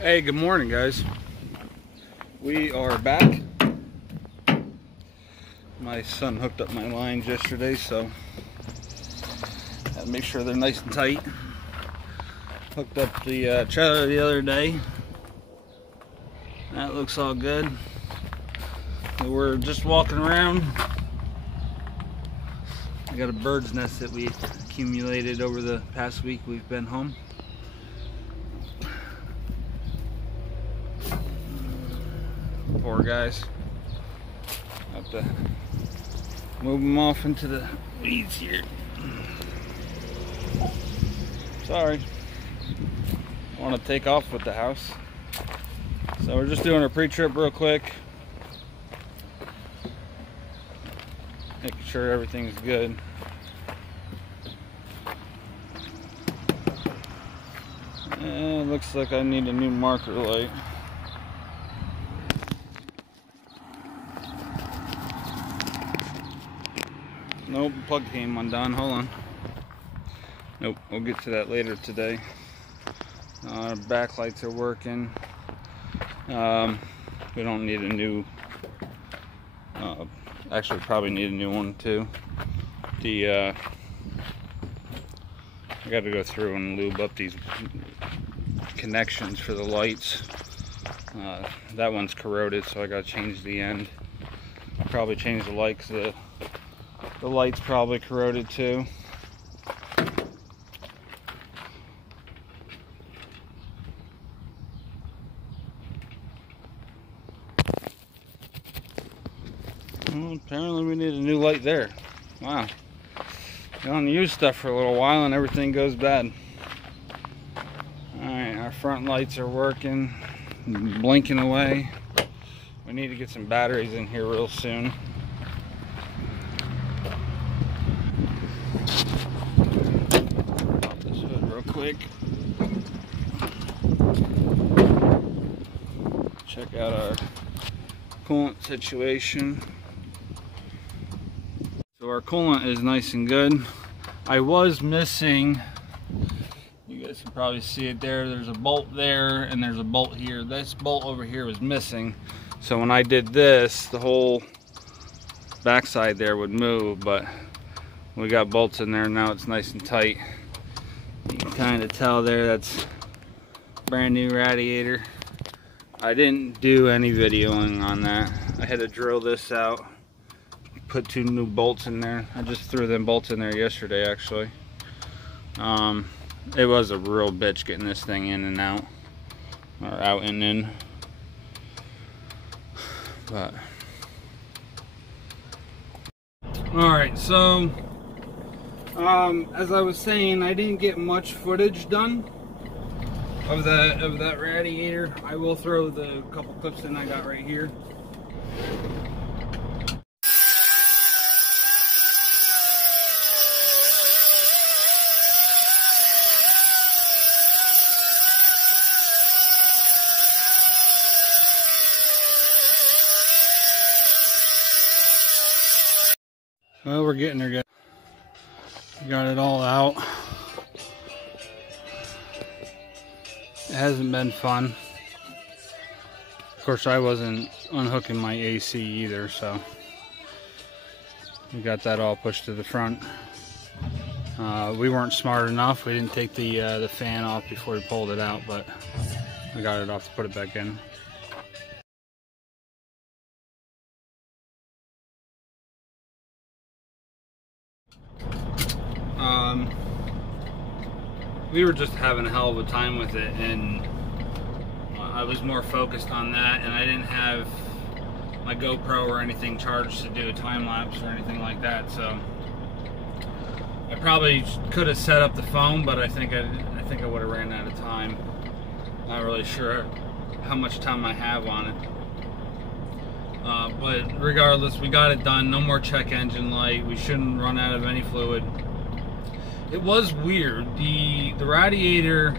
Hey, good morning, guys. We are back. My son hooked up my lines yesterday, so gotta make sure they're nice and tight. Hooked up the trailer the other day. That looks all good. We're just walking around. I got a bird's nest that we accumulated over the past week we've been home. Poor guys. Have to move them off into the weeds here. Sorry. I want to take off with the house. So we're just doing a pre-trip real quick. Making sure everything's good. It looks like I need a new marker light. Nope, plug came undone. Hold on. Nope, we'll get to that later today. Backlights are working. We don't need a new. Actually, probably need a new one too. I got to go through and lube up these connections for the lights. That one's corroded, so I got to change the end. Probably change the light because the light's probably corroded too. Well, apparently we need a new light there. Wow. You don't use stuff for a little while and everything goes bad. Alright, our front lights are working, blinking away. We need to get some batteries in here real soon. Quick. Check out our coolant situation. So our coolant is nice and good. I was missing, you guys can probably see it there, there's a bolt there and there's a bolt here. This bolt over here was missing. So when I did this, the whole backside there would move, but we got bolts in there now. It's nice and tight. You can kind of tell there that's brand new radiator. I didn't do any videoing on that. I had to drill this out, put 2 new bolts in there. I just threw them bolts in there yesterday actually. It was a real bitch getting this thing in and out, or out and in. But alright, so as I was saying, I didn't get much footage done of that radiator. I will throw the couple clips in I got right here. Well, we're getting there, guys. Got it all out. It hasn't been fun. Of course, I wasn't unhooking my AC either, so we got that all pushed to the front. We weren't smart enough. We didn't take the fan off before we pulled it out, but I got it off to put it back in. We were just having a hell of a time with it, and I was more focused on that, and I didn't have my GoPro or anything charged to do a time lapse or anything like that. So I probably could have set up the phone, but I think I would have ran out of time. Not really sure how much time I have on it. But regardless, we got it done. No more check engine light. We shouldn't run out of any fluid. It was weird. The radiator,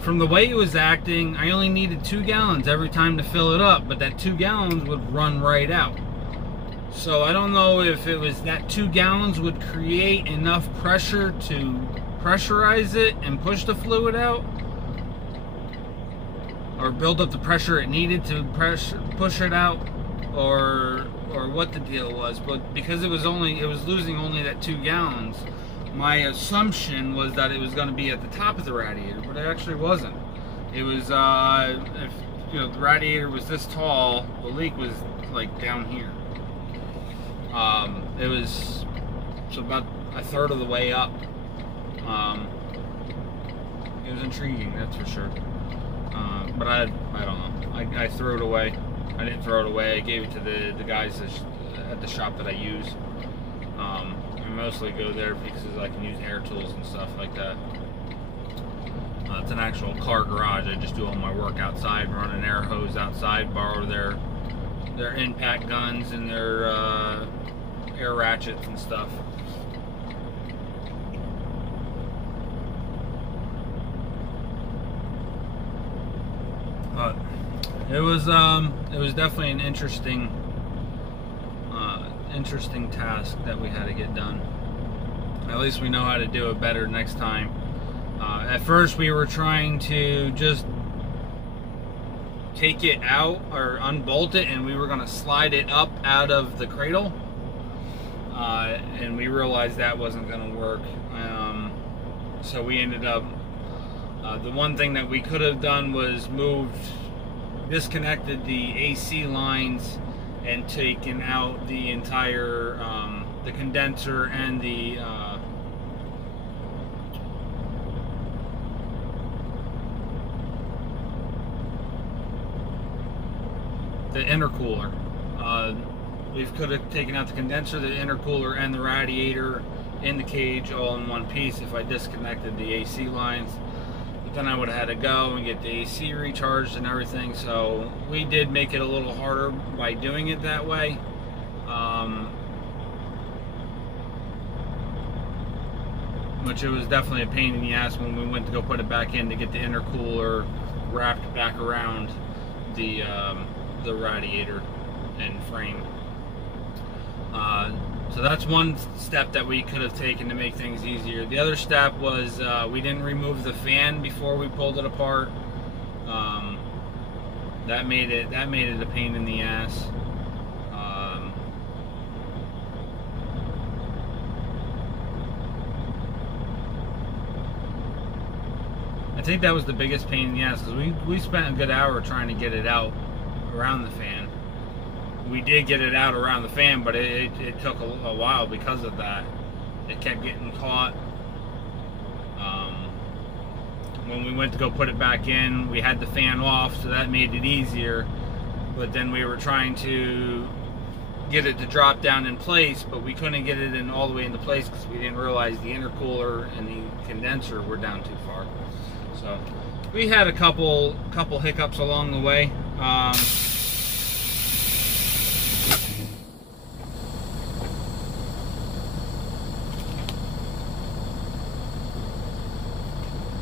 from the way it was acting, I only needed 2 gallons every time to fill it up, but that 2 gallons would run right out. So I don't know if it was that 2 gallons would create enough pressure to pressurize it and push the fluid out, or build up the pressure it needed to push it out, or what the deal was. But because it was losing only that 2 gallons, my assumption was that it was going to be at the top of the radiator, but it actually wasn't. It was if the radiator was this tall, the leak was like down here. It was about a third of the way up. It was intriguing, that's for sure. But I don't know. I threw it away. I didn't throw it away. I gave it to the guys at the shop that I use. I mostly go there because I can use air tools and stuff like that. It's an actual car garage. I just do all my work outside, run an air hose outside, borrow their impact guns and their air ratchets and stuff. But it was definitely an interesting task that we had to get done. At least we know how to do it better next time. At first we were trying to just take it out or unbolt it, and we were going to slide it up out of the cradle, and we realized that wasn't going to work. So we ended up, the one thing that we could have done was disconnected the AC lines and taken out the entire the condenser and the intercooler. We could have taken out the condenser, the intercooler, and the radiator in the cage all in one piece if I disconnected the AC lines. But then I would have had to go and get the AC recharged and everything. So we did make it a little harder by doing it that way. Which it was definitely a pain in the ass when we went to go put it back in to get the intercooler wrapped back around the radiator and frame. So that's one step that we could have taken to make things easier. The other step was we didn't remove the fan before we pulled it apart. That made it a pain in the ass. I think that was the biggest pain in the ass, because we spent a good hour trying to get it out around the fan. We did get it out around the fan, but it took a while because of that. It kept getting caught. When we went to go put it back in, we had the fan off, so that made it easier. But then we were trying to get it to drop down in place, but we couldn't get it in all the way into place because we didn't realize the intercooler and the condenser were down too far. So we had a couple hiccups along the way.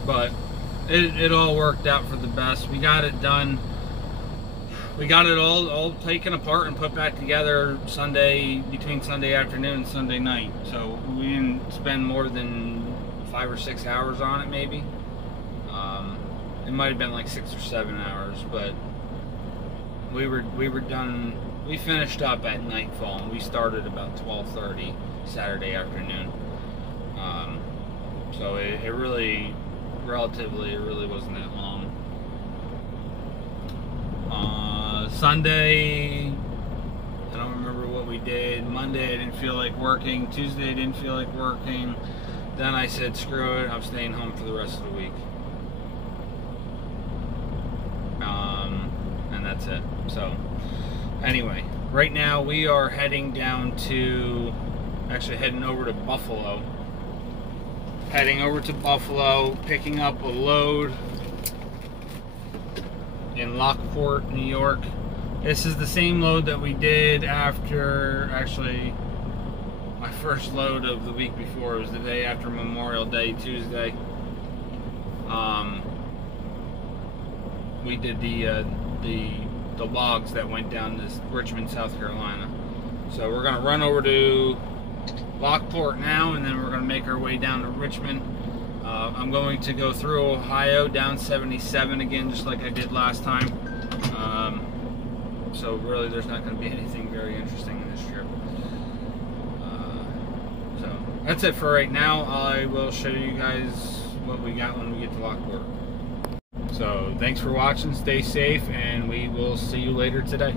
But it all worked out for the best. We got it done. We got it all taken apart and put back together between Sunday afternoon and Sunday night. So we didn't spend more than 5 or 6 hours on it, maybe. It might have been like 6 or 7 hours, but we were done. We finished up at nightfall, and we started about 12:30 Saturday afternoon. So it really wasn't that long. Sunday, I don't remember what we did. Monday, I didn't feel like working. Tuesday, I didn't feel like working. Then I said, screw it, I'm staying home for the rest of the week. And that's it. So, anyway, right now we are heading down to, actually heading over to Buffalo. Picking up a load in Lockport, New York. This is the same load that we did after, actually, my first load of the week before. It was the day after Memorial Day, Tuesday. We did the logs that went down to Richmond, South Carolina. So we're gonna run over to Lockport now, and then we're gonna make our way down to Richmond. I'm going to go through Ohio down 77 again, just like I did last time. So really there's not going to be anything very interesting in this trip. So that's it for right now. I will show you guys what we got when we get to Lockport. So thanks for watching, stay safe, and we will see you later today.